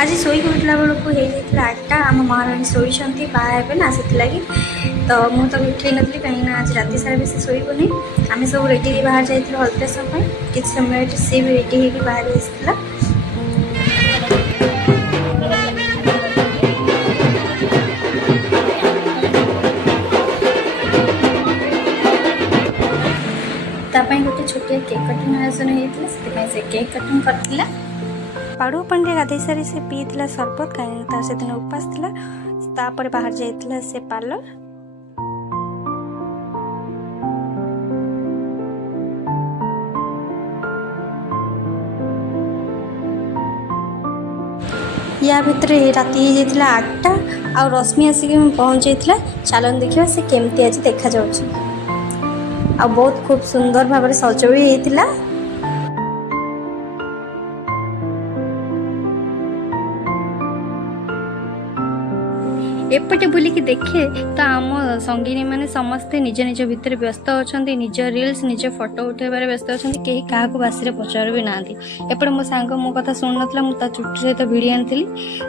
आज शोक उठला बेलू हो जाता 8टा आम महाराणी शोती बाहे ना से लगी तो मुझे उठे नी कहीं आज राति सारा भी से शोबनी आम सब रेडी बाहर जाइए अल्ट्रासाउंड किसी समय सी भी रेडी हो बाहर आसाला गोटे छोटिया केक कटिंग आयोजन होता से केक कटिंग करथिला पाड़ू पंडे गाधे सारी से पीला सरबत कहीं से दिन उपास था बाहर जाइए से पार्लर या भितर राति हो जाता 8टा आ रश्मि आसिक पहुँच जाता चलन देखा से केमती आज देखा जाउछि आ बहुत खूब सुंदर भाव में सज भी होता एपटे बुलिकी देखे तो आम संगिनी मैंने समस्ते निज निज भितर व्यस्त अच्छा निज रिल्स निज फोटो उठेबार व्यस्त अच्छा कहीं क्या बासी पचार भी ना एपटे मो सांग मो कथा शुणु ना मुझे चुट्टी सहित भिड़ी आनी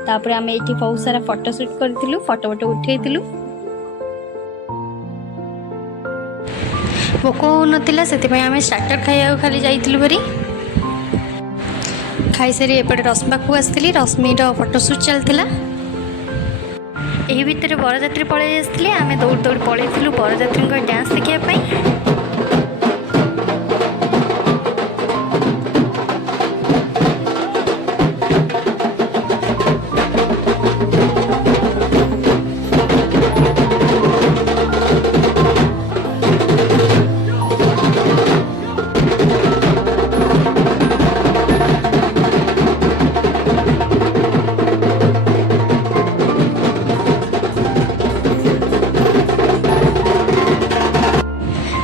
तापर आम ये बहुत सारा फोटोशूट करूँ फोटो फोटो उठेलु भोक हो नाला से आम स्टार्टर खाया खाली जाइलु भारी खाई सारी एपटे रश्मि पाखु आसती रश्मिर फोटोशूट चलता यही भितर बरजात्री पलि आसते आम दौड़ दौड़ पलू बरजात्री डांस देखापी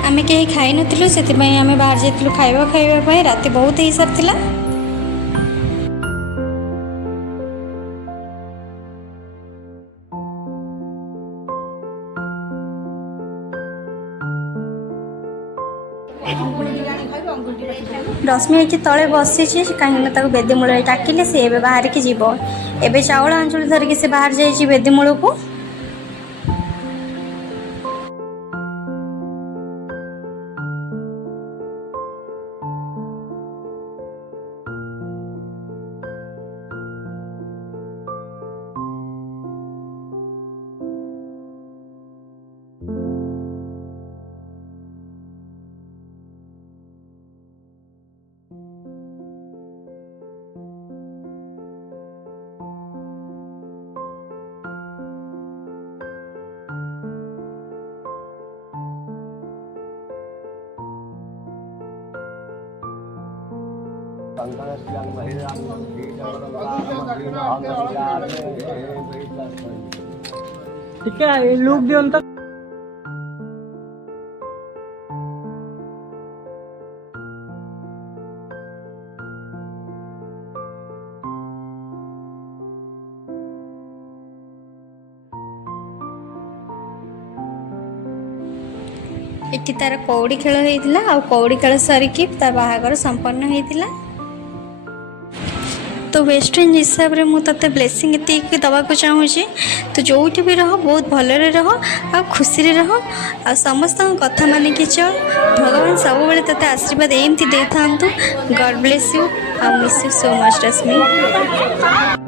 आमे कहीं खाई नुँ से आम बाहर जाइलु खाइबा राति बहुत ही सारी रश्मि ये तले बसी कहीं बेदी मूल डाकिले सी बाहर की जीव एवं चाउल अंचल धरिकी से बाहर जाइए बेदी मूल को ठीक है लुक दियो तो इटी तार कौड़ी खेल होता आ कौड़ी खेल सरिकी तार बाहागर संपन्न होता तो वेस्टर्न हिसाब से मुझे ब्लेसिंग ये दवाक चाहूँगी तो जो भी रह बहुत भलरे रह आ खुशी रह आ समस्त कथा मानिकी चल भगवान सब बेले तेते आशीर्वाद एमती दे था God bless you I miss you so much Rashmi.